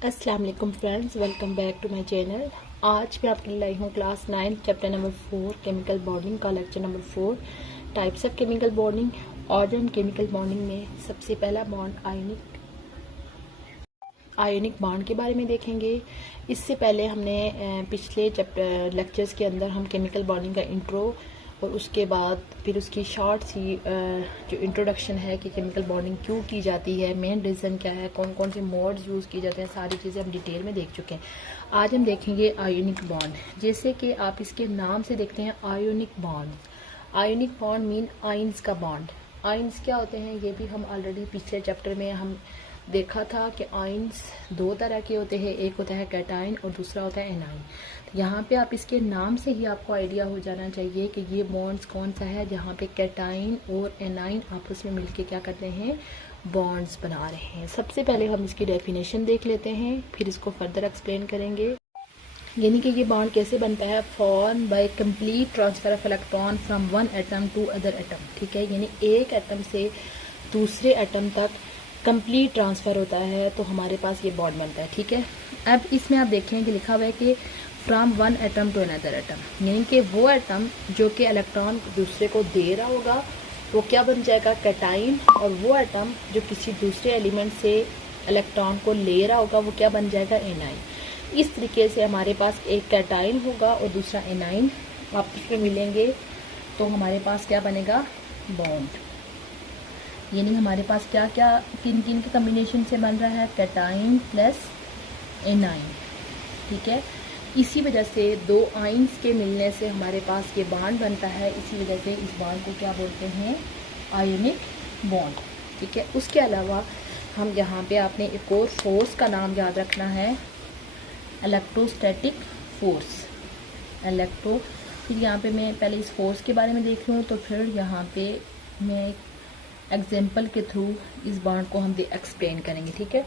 अस्सलाम वालेकुम friends, welcome back to my channel. आज मैं आपके लिए लाई हूँ class 9 chapter number 4 chemical bonding का lecture number 4 types of chemical bonding. और हम केमिकल बॉन्डिंग में सबसे पहला बॉन्ड आयोनिक बॉन्ड के बारे में देखेंगे। इससे पहले हमने पिछले चैप्टर लेक्चर्स के अंदर हम केमिकल बॉन्डिंग का इंट्रो और उसके बाद फिर उसकी शॉर्ट सी जो इंट्रोडक्शन है कि केमिकल बॉन्डिंग क्यों की जाती है, मेन रीज़न क्या है, कौन कौन से मोड्स यूज़ किए जाते हैं, सारी चीज़ें हम डिटेल में देख चुके हैं। आज हम देखेंगे आयोनिक बॉन्ड। जैसे कि आप इसके नाम से देखते हैं ionic bond. Ionic bond mean ions का बॉन्ड। आइंस क्या होते हैं ये भी हम ऑलरेडी पिछले चैप्टर में हम देखा था कि आइंस दो तरह के होते हैं, एक होता है कैटाइन और दूसरा होता है एनाइन। तो यहाँ पे आप इसके नाम से ही आपको आइडिया हो जाना चाहिए कि ये बॉन्ड्स कौन सा है जहाँ पे कैटाइन और एनाइन आपस में मिलके क्या करते हैं, बॉन्ड्स बना रहे हैं। सबसे पहले हम इसकी डेफिनेशन देख लेते हैं, फिर इसको फर्दर एक्सप्लेन करेंगे। यानी कि ये बॉन्ड कैसे बनता है, form by complete transfer of electron from one atom to other atom. ठीक है, यानी एक एटम से दूसरे एटम तक कंप्लीट ट्रांसफ़र होता है तो हमारे पास ये बॉन्ड बनता है। ठीक है, अब इसमें आप देखें कि लिखा हुआ है कि from one atom to another atom, यानी कि वो एटम जो कि इलेक्ट्रॉन दूसरे को दे रहा होगा वो क्या बन जाएगा, कैटाइन, और वो एटम जो किसी दूसरे एलिमेंट से इलेक्ट्रॉन को ले रहा होगा वो क्या बन जाएगा, एनाइन। इस तरीके से हमारे पास एक कैटाइन होगा और दूसरा एनाइन आपस में मिलेंगे तो हमारे पास क्या बनेगा, बॉन्ड। यानी हमारे पास क्या क्या किन किन के कम्बिनेशन से बन रहा है, कैटाइन प्लस एनाइन। ठीक है, इसी वजह से दो आइंस के मिलने से हमारे पास ये बॉन्ड बनता है। इसी वजह से इस बॉन्ड को क्या बोलते हैं, आयोनिक बॉन्ड। ठीक है, उसके अलावा हम यहाँ पे आपने एक और फोर्स का नाम याद रखना है, इलेक्ट्रोस्टैटिक फोर्स। फिर यहाँ पे मैं पहले इस फोर्स के बारे में देख रही हूँ तो फिर यहाँ पे मैं एग्जाम्पल के थ्रू इस बॉन्ड को हम एक्सप्लेन करेंगे। ठीक है,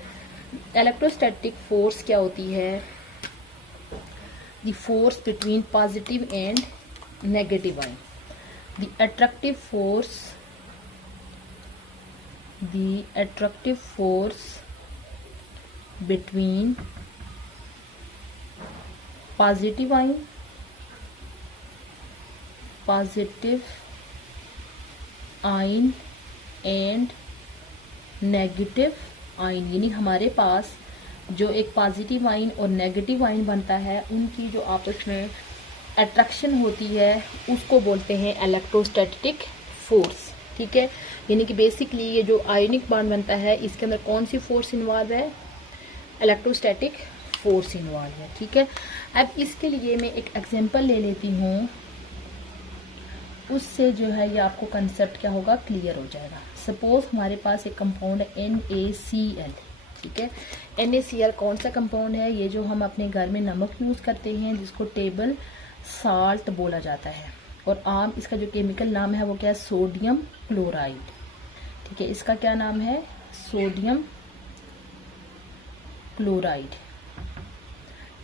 इलेक्ट्रोस्टैटिक फोर्स क्या होती है, the force between positive and negative ion. The attractive force between positive ion and negative ion. यानी हमारे पास जो एक पॉजिटिव आयन और नेगेटिव आयन बनता है उनकी जो आपस में अट्रैक्शन होती है उसको बोलते हैं इलेक्ट्रोस्टैटिक फोर्स। ठीक है, यानी कि बेसिकली ये जो आयोनिक बॉन्ड बनता है इसके अंदर कौन सी फोर्स इन्वॉल्व है, इलेक्ट्रोस्टैटिक फोर्स इन्वॉल्व है। ठीक है, अब इसके लिए मैं एक एग्जांपल ले लेती हूँ, उससे जो है ये आपको कंसेप्ट क्या होगा, क्लियर हो जाएगा। सपोज हमारे पास एक कंपाउंड है NaCl। ठीक है, NaCl कौन सा कंपाउंड है, ये जो हम अपने घर में नमक यूज़ करते हैं जिसको टेबल साल्ट बोला जाता है, और आम इसका जो केमिकल नाम है वो क्या है, सोडियम क्लोराइड। ठीक है, इसका क्या नाम है, सोडियम क्लोराइड।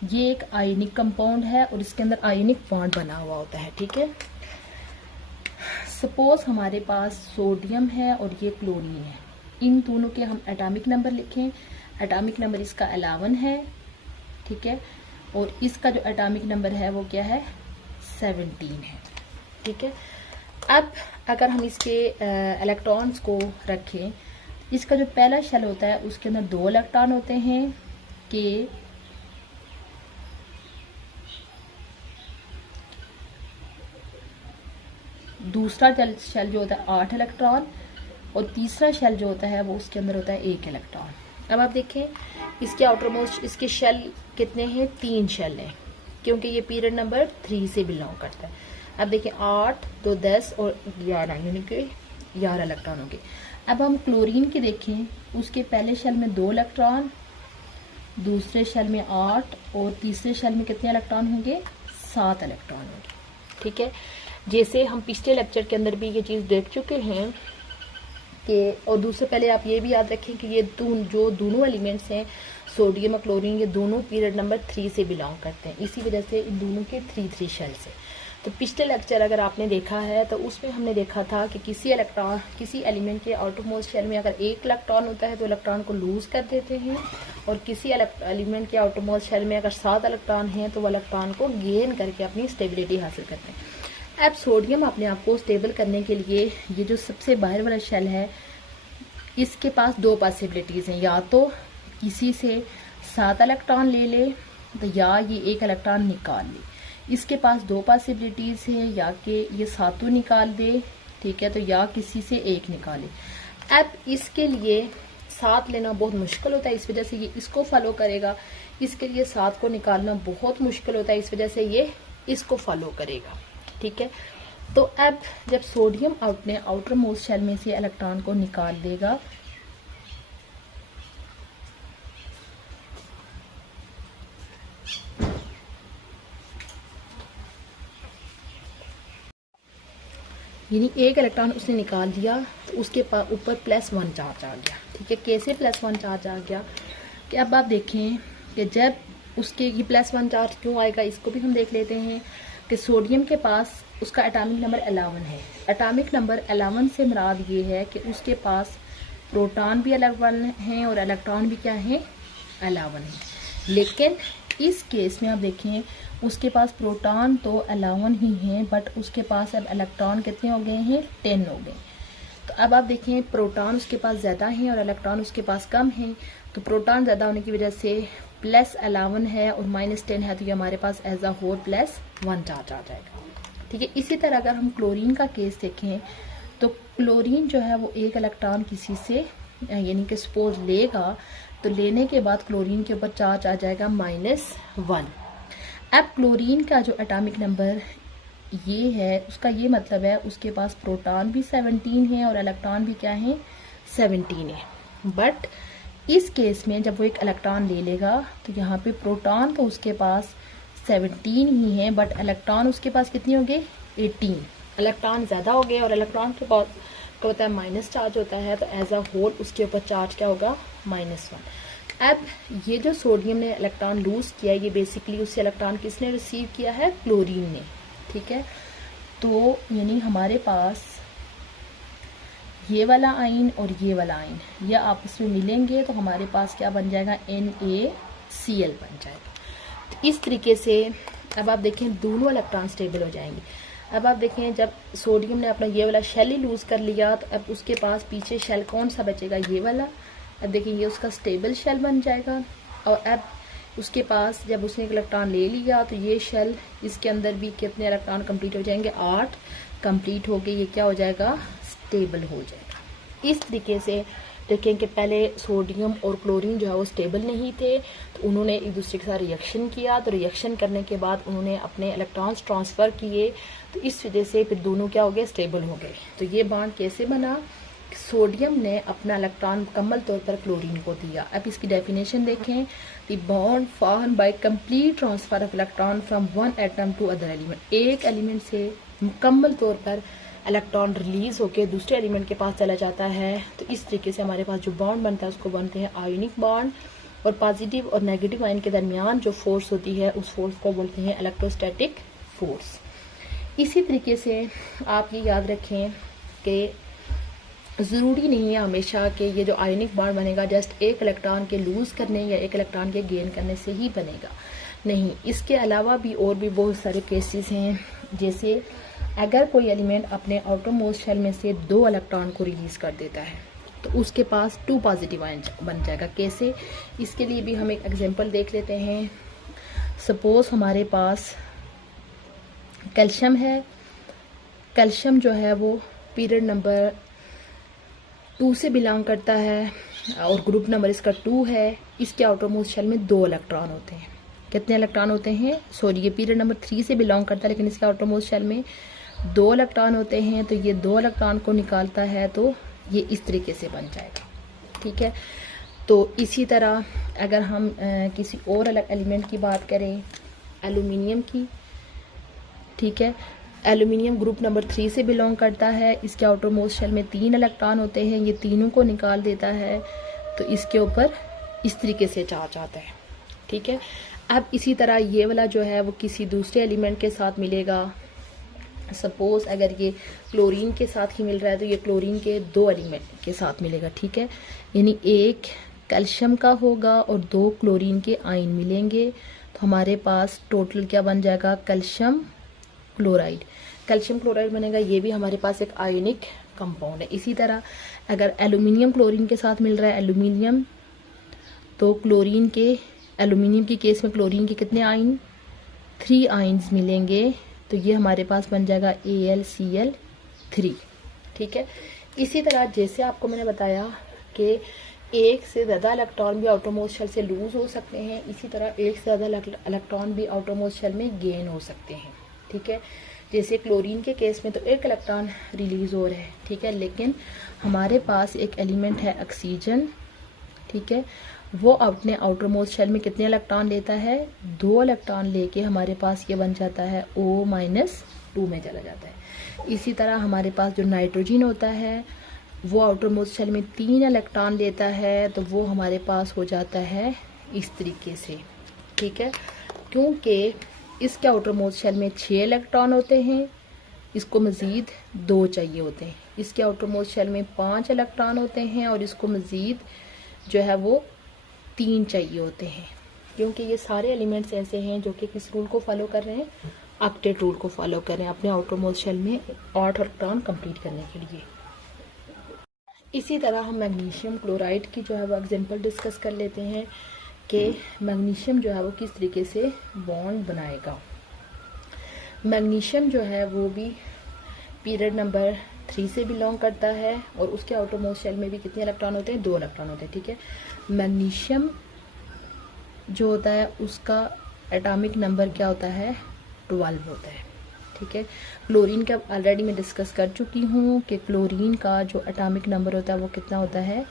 ये एक आयनिक कंपाउंड है और इसके अंदर आयनिक बॉन्ड बना हुआ होता है। ठीक है, सपोज हमारे पास सोडियम है और ये क्लोरीन है, इन दोनों के हम एटॉमिक नंबर लिखें। एटॉमिक नंबर इसका 11 है। ठीक है, और इसका जो एटॉमिक नंबर है वो क्या है, 17 है। ठीक है, अब अगर हम इसके इलेक्ट्रॉन्स को रखें, इसका जो पहला शेल होता है उसके अंदर 2 इलेक्ट्रॉन होते हैं के, दूसरा शेल जो होता है 8 इलेक्ट्रॉन, और तीसरा शेल जो होता है वो उसके अंदर होता है 1 इलेक्ट्रॉन। अब आप देखें इसके आउटर मोस्ट इसके शेल कितने हैं, 3 शेल हैं, क्योंकि ये पीरियड नंबर 3 से बिलोंग करता है। अब देखें 8 2 10 और 11, यानी कि 11 इलेक्ट्रॉन होंगे। अब हम क्लोरीन की देखें, उसके पहले शेल में 2 इलेक्ट्रॉन, दूसरे शेल में 8 और तीसरे शेल में कितने इलेक्ट्रॉन होंगे, 7 इलेक्ट्रॉन होंगे। ठीक है, जैसे हम पिछले लेक्चर के अंदर भी ये चीज़ देख चुके हैं कि, और दूसरे पहले आप ये भी याद रखें कि ये जो दोनों एलिमेंट्स हैं सोडियम और क्लोरीन, ये दोनों पीरियड नंबर 3 से बिलोंग करते हैं, इसी वजह से इन दोनों के 3 शेल्स हैं। तो पिछले लेक्चर अगर आपने देखा है तो उसमें हमने देखा था कि किसी एलिमेंट के आउटरमोस्ट शेल में अगर एक इलेक्ट्रॉन होता है तो इलेक्ट्रॉन को लूज कर देते हैं, और किसी एलिमेंट के आउटरमोस्ट शेल में अगर 7 इलेक्ट्रॉन हैं तो वो इलेक्ट्रॉन को गेन करके अपनी स्टेबिलिटी हासिल करते हैं। अब सोडियम अपने आप को स्टेबल करने के लिए ये जो सबसे बाहर वाला शेल है, इसके पास 2 पॉसिबिलिटीज़ हैं, या तो किसी से 7 इलेक्ट्रॉन ले ले तो या ये 1 इलेक्ट्रॉन निकाल ले। इसके पास 2 पॉसिबिलिटीज़ हैं, या कि ये 7 निकाल दे, ठीक है, तो या किसी से 1 निकाले। अब इसके लिए 7 लेना बहुत मुश्किल होता है, इस वजह से ये इसको फॉलो करेगा। इसके लिए 7 को निकालना बहुत मुश्किल होता है, इस वजह से ये इसको फॉलो करेगा, ठीक है। तो अब जब सोडियम अपने आउटर मोस्ट शेल में से इलेक्ट्रॉन को निकाल देगा, यानी 1 इलेक्ट्रॉन उसने निकाल दिया तो उसके ऊपर +1 चार्ज आ गया, ठीक है। कैसे +1 चार्ज आ गया कि अब आप देखें कि जब उसके ये +1 चार्ज क्यों आएगा, इसको भी हम देख लेते हैं कि सोडियम के पास उसका एटॉमिक नंबर 11 है। एटॉमिक नंबर 11 से मुराद ये है कि उसके पास प्रोटॉन भी 11 हैं और इलेक्ट्रॉन भी क्या है, 11 है। लेकिन इस केस में आप देखें उसके पास प्रोटॉन तो 11 ही हैं, बट उसके पास अब इलेक्ट्रॉन कितने हो गए हैं, 10 हो गए। तो अब आप देखें प्रोटॉन उसके पास ज़्यादा हैं और इलेक्ट्रॉन उसके पास कम हैं, तो प्रोटॉन ज़्यादा होने की वजह से +11 है और -10 है, तो ये हमारे पास एज अ होल +1 चार्ज आ जाएगा, ठीक है। इसी तरह अगर हम क्लोरीन का केस देखें तो क्लोरीन जो है वो 1 इलेक्ट्रॉन किसी से यानी कि सपोज लेगा, तो लेने के बाद क्लोरीन के ऊपर चार्ज आ जाएगा -1। अब क्लोरीन का जो एटॉमिक नंबर ये है, उसका ये मतलब है उसके पास प्रोटॉन भी 17 है और इलेक्ट्रॉन भी क्या है, 17 है। बट इस केस में जब वो 1 इलेक्ट्रॉन ले लेगा तो यहाँ पे प्रोटॉन तो उसके पास 17 ही है, बट इलेक्ट्रॉन उसके पास कितने हो गए, 18। इलेक्ट्रॉन ज़्यादा हो गए और इलेक्ट्रॉन के पास क्या होता है, माइनस चार्ज होता है, तो एज अ होल उसके ऊपर चार्ज क्या होगा, -1। अब ये जो सोडियम ने इलेक्ट्रॉन लूज किया, ये बेसिकली उससे इलेक्ट्रॉन किसने रिसीव किया है, क्लोरीन ने, ठीक है। तो यानी हमारे पास ये वाला आयन और ये वाला आयन ये आपस में मिलेंगे तो हमारे पास क्या बन जाएगा, NaCl बन जाएगा। तो इस तरीके से अब आप देखें दोनों इलेक्ट्रॉन स्टेबल हो जाएंगे। अब आप देखें जब सोडियम ने अपना ये वाला शेल ही लूज कर लिया तो अब उसके पास पीछे शेल कौन सा बचेगा, ये वाला। अब देखिए ये उसका स्टेबल शेल बन जाएगा, और अब उसके पास जब उसने 1 इलेक्ट्रॉन ले लिया तो ये शेल, इसके अंदर भी कितने इलेक्ट्रॉन कंप्लीट हो जाएंगे, 8 कंप्लीट हो गए, ये क्या हो जाएगा, स्टेबल हो जाएगा। इस तरीके से देखें कि पहले सोडियम और क्लोरीन जो है वो स्टेबल नहीं थे, तो उन्होंने एक दूसरे के साथ रिएक्शन किया, तो रिएक्शन करने के बाद उन्होंने अपने इलेक्ट्रॉन्स ट्रांसफ़र किए, तो इस वजह से फिर दोनों क्या हो गए, स्टेबल हो गए। तो ये बॉन्ड कैसे बना, सोडियम ने अपना इलेक्ट्रॉन मुकम्मल तौर पर क्लोरीन को दिया। अब इसकी डेफिनेशन देखें, the bond form by complete transfer of electron from one atom to other element. एक एलिमेंट से मुकम्मल तौर पर इलेक्ट्रॉन रिलीज होकर दूसरे एलिमेंट के पास चला जाता है, तो इस तरीके से हमारे पास जो बॉन्ड बनता है उसको बनते हैं आयोनिक बॉन्ड, और पॉजिटिव और नेगेटिव आयन के दरमियान जो फोर्स होती है उस फोर्स को बोलते हैं इलेक्ट्रोस्टैटिक फोर्स। इसी तरीके से आप ये याद रखें कि ज़रूरी नहीं है हमेशा कि ये जो आयोनिक बॉन्ड बनेगा जस्ट 1 इलेक्ट्रॉन के लूज़ करने या 1 इलेक्ट्रॉन के गेन करने से ही बनेगा, नहीं, इसके अलावा भी और भी बहुत सारे केसेस हैं। जैसे अगर कोई एलिमेंट अपने आउटर मोस्ट शेल में से 2 इलेक्ट्रॉन को रिलीज़ कर देता है तो उसके पास 2 पॉजिटिव आयन बन जाएगा। कैसे, इसके लिए भी हम एक एग्जांपल देख लेते हैं। सपोज हमारे पास कैल्शियम है, कैल्शियम जो है वो पीरियड नंबर 2 से बिलोंग करता है और ग्रुप नंबर इसका 2 है। इसके आउटर मोस्ट शेल में 2 इलेक्ट्रॉन होते हैं। कितने इलेक्ट्रॉन होते हैं, सॉरी ये पीरियड नंबर 3 से बिलोंग करता है, लेकिन इसके आउटर मोस्ट शेल में 2 इलेक्ट्रॉन होते हैं। तो ये 2 इलेक्ट्रॉन को निकालता है तो ये इस तरीके से बन जाएगा, ठीक है। तो इसी तरह अगर हम किसी और एलिमेंट की बात करें, एल्यूमिनियम की, ठीक है, एल्यूमिनियम ग्रुप नंबर 3 से बिलोंग करता है। इसके आउटर मोस्ट शेल में 3 इलेक्ट्रॉन होते हैं, ये तीनों को निकाल देता है, तो इसके ऊपर इस तरीके से चार्ज आता है, ठीक है। अब इसी तरह ये वाला जो है वो किसी दूसरे एलिमेंट के साथ मिलेगा, सपोज अगर ये क्लोरीन के साथ ही मिल रहा है तो ये क्लोरीन के 2 एलिमेंट के साथ मिलेगा, ठीक है। यानी एक कैल्शियम का होगा और 2 क्लोरीन के आयन मिलेंगे, तो हमारे पास टोटल क्या बन जाएगा, कैल्शियम क्लोराइड। कैल्शियम क्लोराइड बनेगा, ये भी हमारे पास एक आयनिक कंपाउंड है। इसी तरह अगर एल्यूमिनियम क्लोरीन के साथ मिल रहा है एल्यूमिनियम, तो क्लोरीन के एल्यूमिनियम की केस में क्लोरीन के कितने आयन, 3 आयन्स मिलेंगे, तो ये हमारे पास बन जाएगा AlCl3, ठीक है। इसी तरह जैसे आपको मैंने बताया कि एक से ज़्यादा इलेक्ट्रॉन भी आउटरमोस्ट शेल से लूज हो सकते हैं, इसी तरह एक से ज़्यादा इलेक्ट्रॉन भी आउटरमोस्ट शेल में गेन हो सकते हैं, ठीक है। जैसे क्लोरीन के केस में तो एक इलेक्ट्रॉन रिलीज हो रहा है, ठीक है, लेकिन हमारे पास एक एलिमेंट है ऑक्सीजन, ठीक है, वो अपने आउटरमोस्ट शेल में कितने इलेक्ट्रॉन लेता है, 2 इलेक्ट्रॉन लेके हमारे पास ये बन जाता है O-2 में चला जाता है। इसी तरह हमारे पास जो नाइट्रोजन होता है वो आउटरमोस्ट शेल में 3 इलेक्ट्रॉन लेता है, तो वो हमारे पास हो जाता है इस तरीके से, ठीक है। क्योंकि इसके आउटरमोस्ट शेल में 6 इलेक्ट्रॉन होते हैं, इसको मज़ीद 2 चाहिए होते हैं। इसके आउटरमोस्ट शेल में 5 इलेक्ट्रॉन होते हैं और इसको मज़ीद जो है वो 3 चाहिए होते हैं। क्योंकि ये सारे एलिमेंट्स ऐसे हैं जो कि किस रूल को फॉलो कर रहे हैं, ऑक्टेट रूल को फॉलो कर रहे हैं अपने आउटरमोस्ट शेल में 8 इलेक्ट्रॉन कंप्लीट करने के लिए। इसी तरह हम मैग्नीशियम क्लोराइड की जो है वो एग्जांपल डिस्कस कर लेते हैं कि मैग्नीशियम जो है वो किस तरीके से बॉन्ड बनाएगा। मैग्नीशियम जो है वो भी पीरियड नंबर 3 से बिलोंग करता है और उसके आउटरमोस्ट शेल में भी कितने इलेक्ट्रॉन होते हैं, 2 इलेक्ट्रॉन होते हैं, ठीक है। मैग्नीशियम जो होता है उसका एटॉमिक नंबर क्या होता है, 12 होता है, ठीक है। क्लोरीन का ऑलरेडी मैं डिस्कस कर चुकी हूँ कि क्लोरीन का जो एटॉमिक नंबर होता है वो कितना होता है,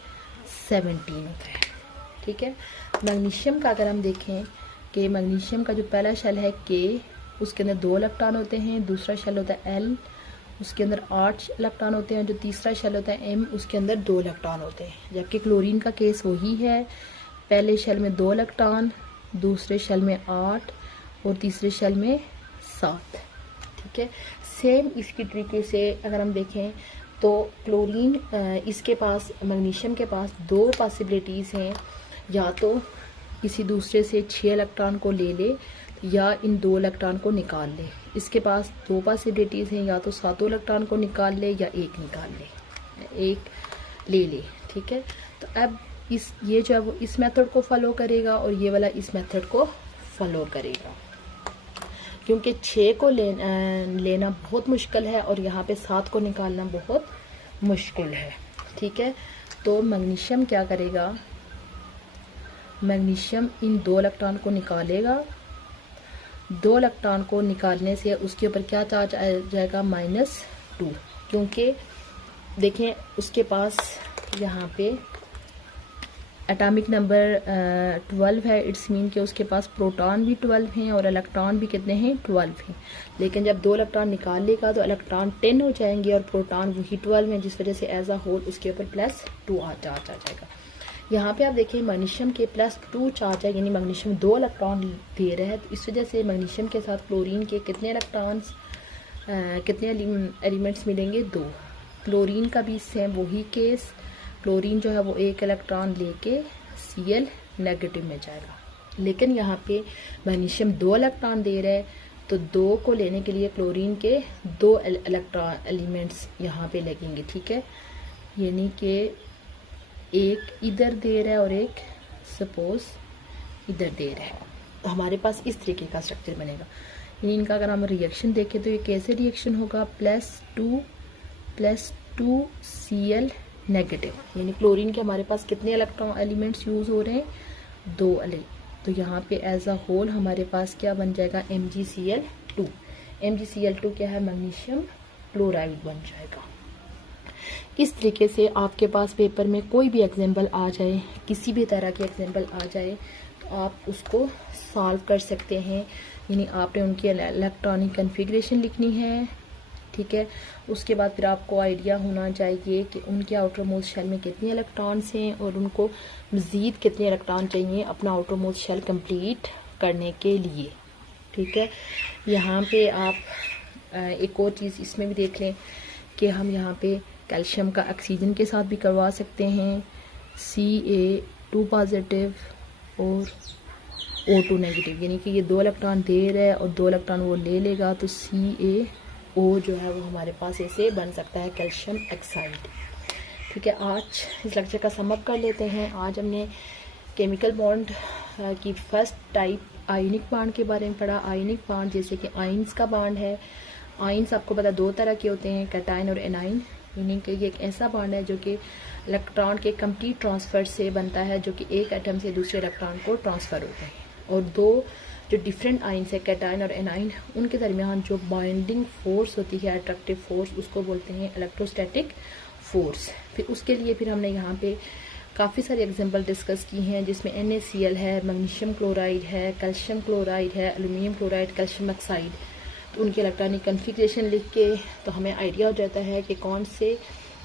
17 होता है, ठीक है। मैग्नीशियम का अगर हम देखें कि मैग्नीशियम का जो पहला शेल है K, उसके अंदर 2 इलेक्ट्रॉन होते हैं, दूसरा शेल होता है L, उसके अंदर 8 इलेक्ट्रॉन होते हैं, जो तीसरा शेल होता है M, उसके अंदर 2 इलेक्ट्रॉन होते हैं। जबकि क्लोरीन का केस वही है, पहले शेल में 2 इलेक्ट्रॉन, दूसरे शेल में 8 और तीसरे शेल में 7, ठीक है। सेम इसकी तरीके से अगर हम देखें तो क्लोरीन इसके पास मैग्नीशियम के पास 2 पॉसिबिलिटीज़ हैं, या तो किसी दूसरे से 6 इलेक्ट्रॉन को ले ले या इन 2 इलेक्ट्रॉन को निकाल ले। इसके पास 2 पॉसिबिलिटीज़ हैं, या तो 7 इलेक्ट्रॉन को निकाल ले या 1 निकाल ले, 1 ले ले, ठीक है। तो अब ये जो है वो इस मेथड को फॉलो करेगा और ये वाला इस मेथड को फॉलो करेगा, क्योंकि 6 को लेना बहुत मुश्किल है और यहाँ पे 7 को निकालना बहुत मुश्किल है, ठीक है। तो मैग्नीशियम क्या करेगा, मैग्नीशियम इन 2 इलेक्ट्रॉन को निकालेगा, 2 इलेक्ट्रॉन को निकालने से उसके ऊपर क्या चार्ज आ जाएगा, -2, क्योंकि देखें उसके पास यहाँ पे एटॉमिक नंबर 12 है, इट्स मीन कि उसके पास प्रोटॉन भी 12 हैं और इलेक्ट्रॉन भी कितने हैं, 12 हैं। लेकिन जब 2 इलेक्ट्रॉन निकाल लेगा तो इलेक्ट्रॉन 10 हो जाएंगे और प्रोटॉन वही 12 में, जिस वजह से एज अ होल उसके ऊपर +2 चार्ज आ जाएगा। यहाँ पे आप देखिए मैग्नीशियम के +2 चार्ज है, यानी मैग्नीशियम 2 इलेक्ट्रॉन दे रहा है, तो इस वजह से मैग्नीशियम के साथ क्लोरीन के कितने इलेक्ट्रॉन्स कितने एलिमेंट्स मिलेंगे, 2। क्लोरीन का भी सेम वही केस, क्लोरीन जो है वो 1 इलेक्ट्रॉन लेके Cl नेगेटिव में जाएगा, लेकिन यहाँ पे मैग्नीशियम 2 इलेक्ट्रॉन दे रहा है, तो 2 को लेने के लिए क्लोरीन के 2 इलेक्ट्रॉन एलिमेंट्स यहाँ पे लगेंगे, ठीक है। यानी कि एक इधर दे रहा है और एक सपोज इधर दे रहा है, तो हमारे पास इस तरीके का स्ट्रक्चर बनेगा। यानी इनका अगर हम रिएक्शन देखें तो ये कैसे रिएक्शन होगा, +2 Cl नेगेटिव, यानी क्लोरीन के हमारे पास कितने इलेक्ट्रॉन एलिमेंट्स यूज़ हो रहे हैं, 2 तो यहाँ पे एज अ होल हमारे पास क्या बन जाएगा, MgCl2। MgCl2 क्या है, मैग्नीशियम क्लोराइड बन जाएगा। इस तरीके से आपके पास पेपर में कोई भी एग्जाम्पल आ जाए, किसी भी तरह के एग्जाम्पल आ जाए, तो आप उसको सॉल्व कर सकते हैं। यानी आपने उनकी इलेक्ट्रॉनिक कन्फिग्रेशन लिखनी है, ठीक है। उसके बाद फिर आपको आइडिया होना चाहिए कि उनके आउटर मोस्ट शेल में कितने इलेक्ट्रॉन्स हैं और उनको मज़ीद कितने इलेक्ट्रॉन चाहिए अपना आउटर मोस्ट शेल कंप्लीट करने के लिए, ठीक है। यहाँ पे आप एक और चीज़ इसमें भी देख लें कि हम यहाँ पे कैल्शियम का ऑक्सीजन के साथ भी करवा सकते हैं, Ca2 पॉजिटिव और O2 नेगेटिव, यानी कि ये 2 इलेक्ट्रॉन दे रहा है और 2 इलेक्ट्रॉन वो ले लेगा, तो CaO जो है वो हमारे पास ऐसे बन सकता है कैल्शियम ऑक्साइड। ठीक है, आज इस लेक्चर का समअप कर लेते हैं। आज हमने केमिकल बॉन्ड की फर्स्ट टाइप आयनिक बॉन्ड के बारे में पढ़ा। आयनिक बॉन्ड जैसे कि आइंस का बॉन्ड है। आइंस आपको पता 2 तरह के होते हैं, कैटाइन और एनाइन, मीनिंग कि ये एक ऐसा बॉन्ड है जो कि इलेक्ट्रॉन के कंप्लीट ट्रांसफ़र से बनता है, जो कि एक एटम से दूसरे इलेक्ट्रॉन को ट्रांसफ़र होता है। और 2 जो डिफरेंट आइंस है, कैटाइन और एनाइन, उनके दरमियान जो बॉन्डिंग फोर्स होती है, अट्रैक्टिव फोर्स, उसको बोलते हैं इलेक्ट्रोस्टैटिक फोर्स। फिर उसके लिए फिर हमने यहाँ पे काफ़ी सारे एग्जांपल डिस्कस की हैं, जिसमें NaCl है, मैग्नीशियम क्लोराइड है, कैल्शियम क्लोराइड है, एल्यूमिनियम क्लोराइड, कैल्शियम ऑक्साइड। तो उनकी इलेक्ट्रॉनिक कन्फिग्रेशन लिख के तो हमें आइडिया हो जाता है कि कौन से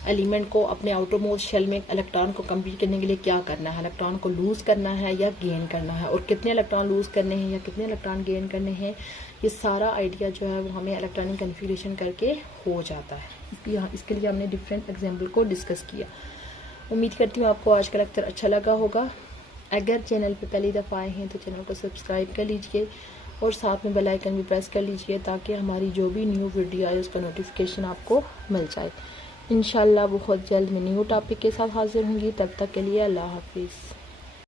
एलिमेंट को अपने आउटरमोस्ट शेल में इलेक्ट्रॉन को कंप्लीट करने के लिए क्या करना है, इलेक्ट्रॉन को लूज़ करना है या गेन करना है, और कितने इलेक्ट्रॉन लूज़ करने हैं या कितने इलेक्ट्रॉन गेन करने हैं। ये सारा आइडिया जो है वो हमें इलेक्ट्रॉनिक कन्फिग्रेशन करके हो जाता है। इसके लिए हमने डिफरेंट एग्जाम्पल को डिस्कस किया। उम्मीद करती हूँ आपको आज का लेक्चर अच्छा लगा होगा। अगर चैनल पे पहली दफ़ा आए हैं तो चैनल को सब्सक्राइब कर लीजिए और साथ में बेल आइकन भी प्रेस कर लीजिए, ताकि हमारी जो भी न्यू वीडियो आए उसका नोटिफिकेशन आपको मिल जाए। इंशाल्लाह बहुत जल्द मैं न्यू टॉपिक के साथ हाजिर होंगी। तब तक के लिए अल्लाह हाफिज़।